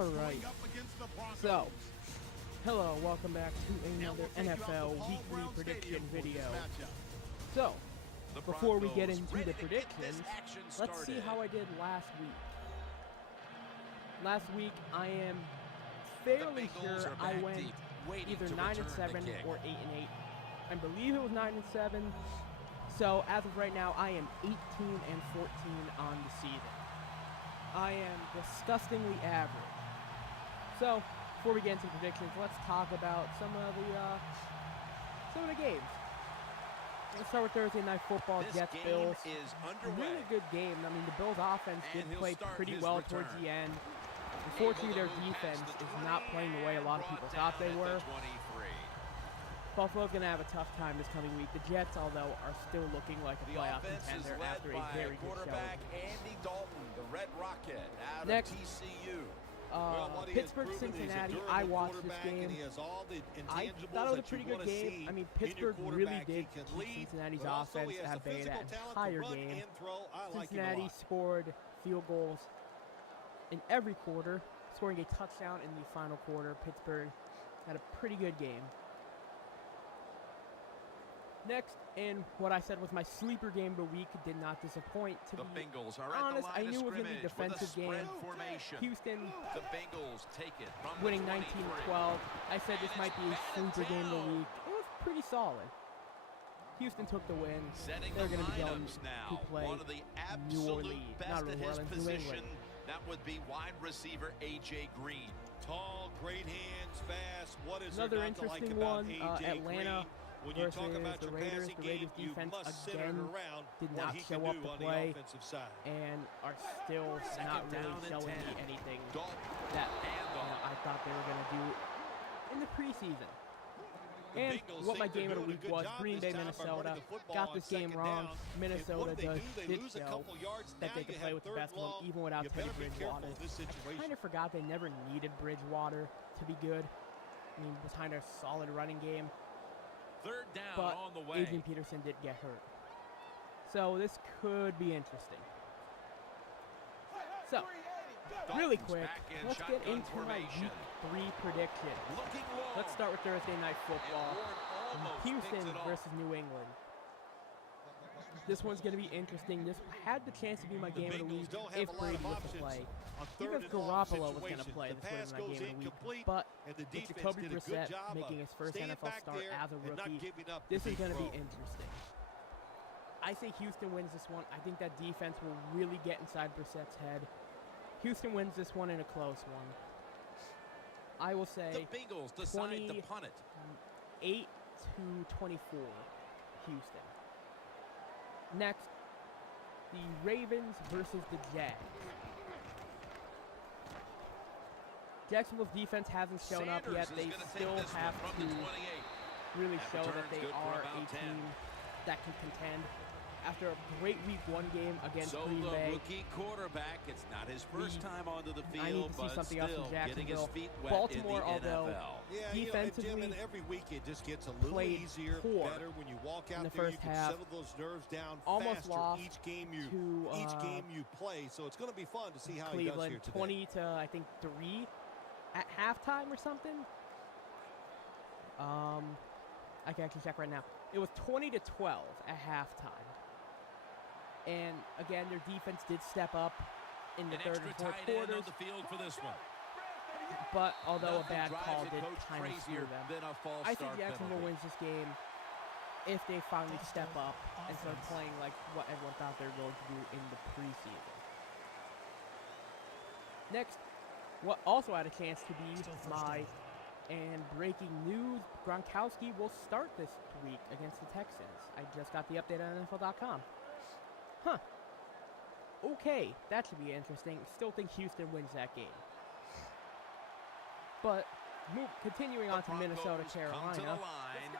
Alright, so, hello, welcome back to another NFL Weekly Prediction video. So, before we get into the predictions, let's see how I did last week. Last week, I am fairly sure I went either 9-7 or 8-8. I believe it was 9-7. So, as of right now, I am 18-14 on the season. I am disgustingly average. So, before we get into predictions, let's talk about some of the games. Let's start with Thursday Night Football, Jets-Bills. Really good game. I mean, the Bills' offense did play pretty well towards the end. Unfortunately, their defense is not playing the way a lot of people thought they were. Buffalo's going to have a tough time this coming week. The Jets, although, are still looking like a playoff contender after a very good showing. Andy Dalton, the Red Rocket, out Next, of TCU. Pittsburgh-Cincinnati. I watched this game. I thought it was a pretty good game. I mean, Pittsburgh really did keep Cincinnati's offense at bay that entire game. Cincinnati scored field goals in every quarter, scoring a touchdown in the final quarter. Pittsburgh had a pretty good game. Next, in what I said was my sleeper game of the week, did not disappoint. To be Bengals are honest, at the line I knew it was of going to be a defensive game. Formation. Houston the Bengals take it from winning 19-12. I said this might be a sleeper game of the week. It was pretty solid. Houston took the win. They're going to be going to play one of the New Orleans, not New Orleans, New England. That would be wide receiver A.J. Green. Tall, great hands, fast. What is another there not interesting to like about one, A.J. Atlanta Green? When you talk about the your Raiders. passing The Raiders game, defense you must center it again around did what not he show can up do to on play the offensive side. and are still not really showing me anything that I thought they were going to do in the preseason. And what my game of the week was, Green Bay, Minnesota. Got this game wrong. Minnesota did show that they could play with the best of them, even without Teddy Bridgewater. I kind of forgot they never needed Bridgewater to be good. I mean, behind a solid running game. Third down but on the way. Adrian Peterson did get hurt. So this could be interesting. So, really quick, let's get into my Week 3 prediction. Let's start with Thursday Night Football. Houston versus New England. This one's going to be interesting. This had the chance to be my game of the week if Brady was to play. Even if Garoppolo was going to play, this would have been my game of the week. But with Jacoby Brissett making his first NFL start as a rookie, this is going to be interesting. I say Houston wins this one. I think that defense will really get inside Brissett's head. Houston wins this one in a close one. I will say the Bengals decide to punt it. 8-24, Houston. Next, the Ravens versus the Jags. Jacksonville's defense hasn't shown up yet. They still have to really show that they are a team that can contend. After a great Week 1 game against Green Bay, the rookie quarterback, it's not his first time onto the field, I need to see something else from Jacksonville. Baltimore, although defensively every week it just gets a little easier, better when you walk out in the there. first You can half, settle those nerves down almost faster lost each game you play. So it's going to be fun to see how Cleveland, he does here today. 20 to I think 3 at halftime or something. I can actually check right now. It was 20-12 at halftime. And again, their defense did step up in the third and fourth quarters. On the field for this one. But although a bad call did kind of screw them, I think Jacksonville wins this game if they finally step up and start playing like what everyone thought they were going to do in the preseason. Next, what also had a chance to be my breaking news, Gronkowski will start this week against the Texans. I just got the update on NFL.com. Huh. Okay, that should be interesting. Still think Houston wins that game. But continuing on to Minnesota, Carolina.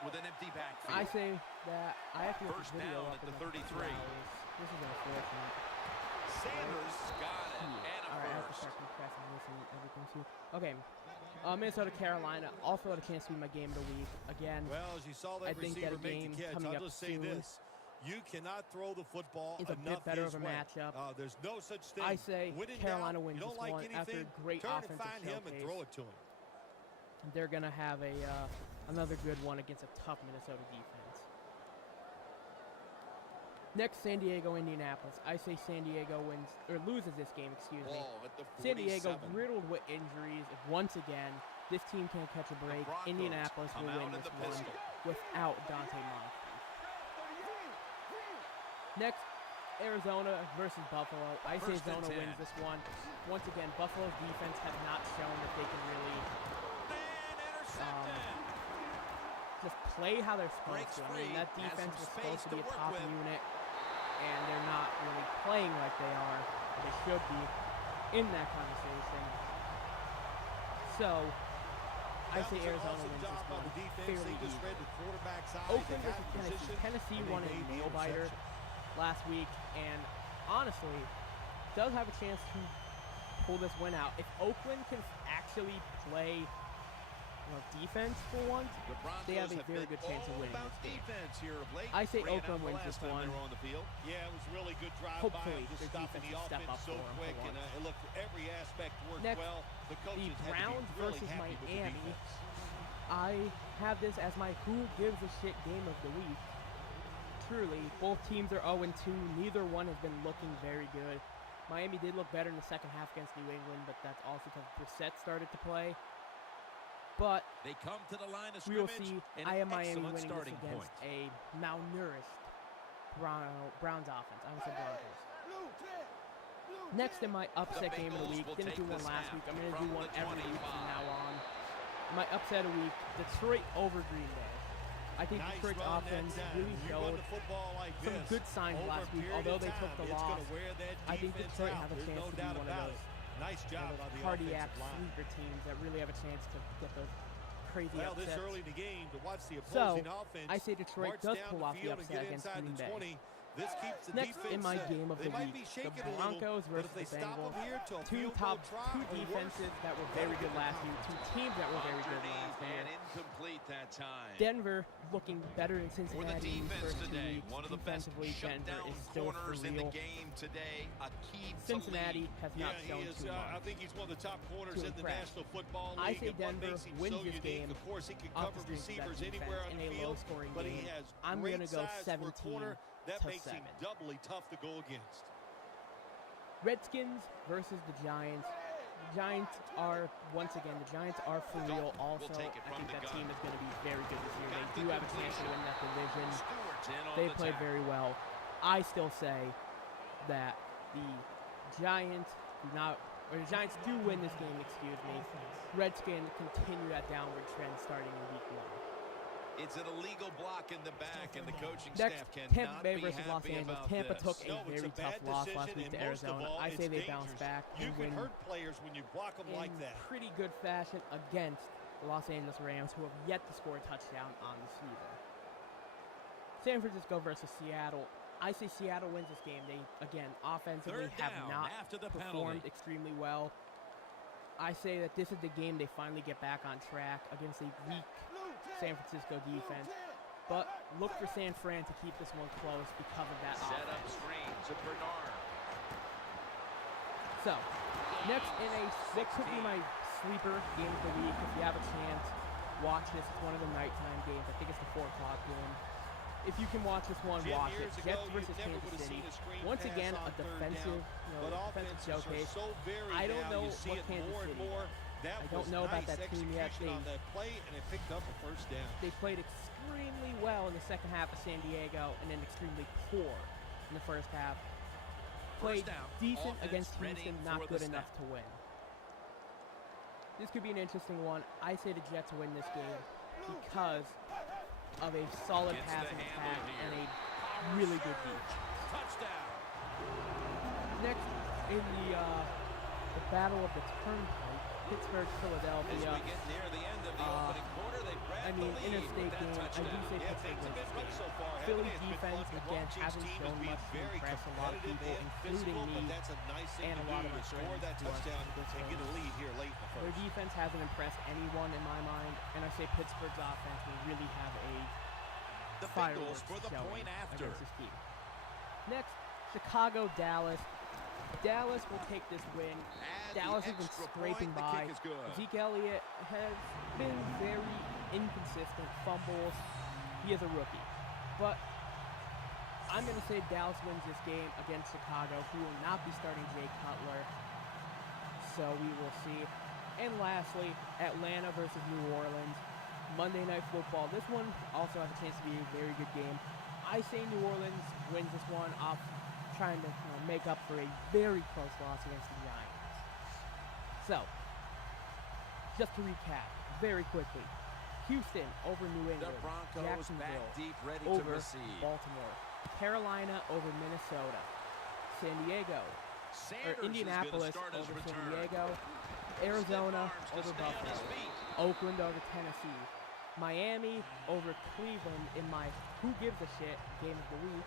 With an empty backfield. I say that I have to get First the video down up at in the 33. This is unfortunate. Sanders got it. And a All right, I have to start compressing this and everything too. Okay. Minnesota, Carolina also had a chance to be my game of the week. Again, well, as you saw that I think that a game coming up soon. You cannot throw the football is a enough bit better his of a way. matchup. There's no such thing. I say When in Carolina doubt, wins you this don't like one after anything, a great turn and offensive find him and showcase. throw it to him. They're going to have another good one against a tough Minnesota defense. Next, San Diego, Indianapolis. I say San Diego wins or loses this game, excuse me. San Diego riddled with injuries once again. This team can't catch a break. Indianapolis will win this one without Dante Moncrief. Next, Arizona versus Buffalo. I say Arizona wins this one. Once again, Buffalo's defense has not shown that they can really just play how they're supposed to. I mean, that defense was supposed to be a top unit, and they're not really playing like they are. They should be in that conversation. So, I say Arizona wins this one fairly easily. Oakland versus Tennessee. Tennessee won a nail-biter last week, and honestly, does have a chance to pull this win out. If Oakland can actually play defense for once, they have a very good chance of winning this game. I say Oakland wins this one. Yeah, it was really good drive. Hopefully, their defense will step up so for them quick, for once. and look, every aspect worked Next, well. The coaches the had to be Browns really versus happy with the Miami. defense. I have this as my who gives a shit game of the week. Truly, both teams are 0-2. Neither one has been looking very good. Miami did look better in the second half against New England, but that's also because Brissett started to play. But they come to the line of we will scrimmage. see. I am Miami winning this against a malnourished Browns offense. I would say Broncos. Next in my upset game of the week, didn't do one last week. I'm going to do one every week from now on. My upset of the week, Detroit over Green Bay. I think Detroit's offense really showed some good signs last week, although they took the loss. I think Detroit have a chance to be one of those cardiac sleeper teams that really have a chance to get those crazy upsets. So, I say Detroit does pull off the upset against Green Bay. Next in my game of the week, the Broncos versus the Bengals. Two defenses that were very good last week. Two teams that were very good last year. Incomplete that time. Denver looking better than Cincinnati in the first 2 weeks. Defensively, Denver is still for real. Cincinnati has not shown too much. I think he's one of the top corners in the National Football League. I say Denver wins this game. Of course, he can Up cover the street receivers for that anywhere on defense the in a field, low-scoring but game. he has I'm great going to go size 17 for a corner. That to makes 7. him doubly tough to go against. Redskins versus the Giants. Giants are, once again, the Giants are for real also. I think that team is going to be very good this year. They do have a chance to win that division. They played very well. I still say that the Giants the Giants do win this game, excuse me. Redskins continue that downward trend starting in week 1. It's an illegal block in the back, and the coaching Next, staff cannot Tampa Bay be versus Los happy Angeles. about Tampa this. took a very tough loss last week to Arizona. I say they bounce back You and can win hurt players when you block them like in that. pretty good fashion against the Los Angeles Rams, who have yet to score a touchdown on the season. San Francisco versus Seattle. I say Seattle wins this game. They, again, offensively have not performed extremely well. I say that this is the game they finally get back on track against a weak San Francisco defense. But look for San Fran to keep this one close because of that Set up offense. screen to Bernard. So, next in what could be my sleeper game of the week, if you have a chance, watch this. It's one of the nighttime games. I think it's the 4 o'clock game. If you can watch this one, watch it. Jets versus Kansas City. Once again, a defensive showcase. I don't know what Kansas City is. I don't know about that team yet. They played extremely well in the second half of San Diego and then extremely poor in the first half. Played decent against Houston, not good enough to win. This could be an interesting one. I say the Jets win this game because of a solid passing attack and a really good defense. Next, in the Battle of the Turnpike, Pittsburgh, Philadelphia. I mean, interstate game. I do say Pittsburgh wins this game. Philly defense, again, hasn't shown much to impress a lot of people, including me and a lot of my friends who are this game. Their defense hasn't impressed anyone in my mind, and I say Pittsburgh's offense will really have a The fireworks Bengals for the showing point after. against this team. Next, Chicago, Dallas. Dallas will take this win. And Dallas the has been extra scraping point, the by. kick is good. Zeke Elliott has been very inconsistent. Fumbles. He is a rookie. But I'm going to say Dallas wins this game against Chicago, who will not be starting Jay Cutler. So we will see. And lastly, Atlanta versus New Orleans. Monday Night Football. This one also has a chance to be a very good game. I say New Orleans wins this one off trying to make up for a very close loss against the Giants. So, just to recap very quickly. Houston over New England. The Broncos Jacksonville back deep, ready to over receive. Baltimore. Carolina over Minnesota. San Diego Sanders Indianapolis is gonna start his over San return. Diego. Arizona Stiff arms to over stay on his Buffalo. feet. Oakland over Tennessee. Miami over Cleveland in my who gives a shit game of the week.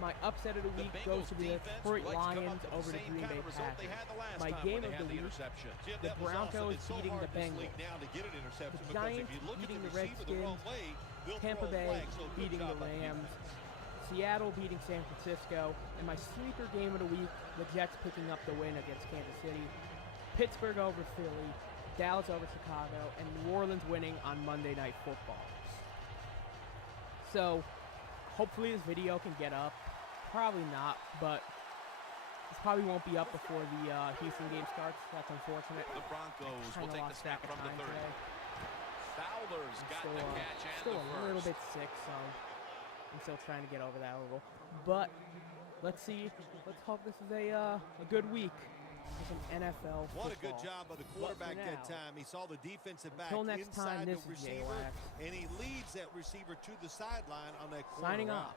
My upset of the week goes to the Detroit Lions over the Green Bay Packers. My game of the week, the Broncos beating the Bengals. The Giants beating the Redskins. Tampa Bay beating the Rams. Seattle beating San Francisco. And my sleeper game of the week, the Jets picking up the win against Kansas City. Pittsburgh over Philly. Dallas over Chicago. And New Orleans winning on Monday Night Football. So, hopefully this video can get up. Probably not, but this probably won't be up before the Houston game starts. That's unfortunate. The Broncos will Kinda take the lost snap track of from the time 30. today. Fowler's got the catch and Still the a little first. bit sick, so I'm still trying to get over that a little. But let's see. Let's hope this is a good week for some NFL football. What a good job by the quarterback But for that now, time. He saw the defensive back until next time, inside this the is receiver, J-Wax. and he leads that receiver to the sideline on that corner Signing route. off.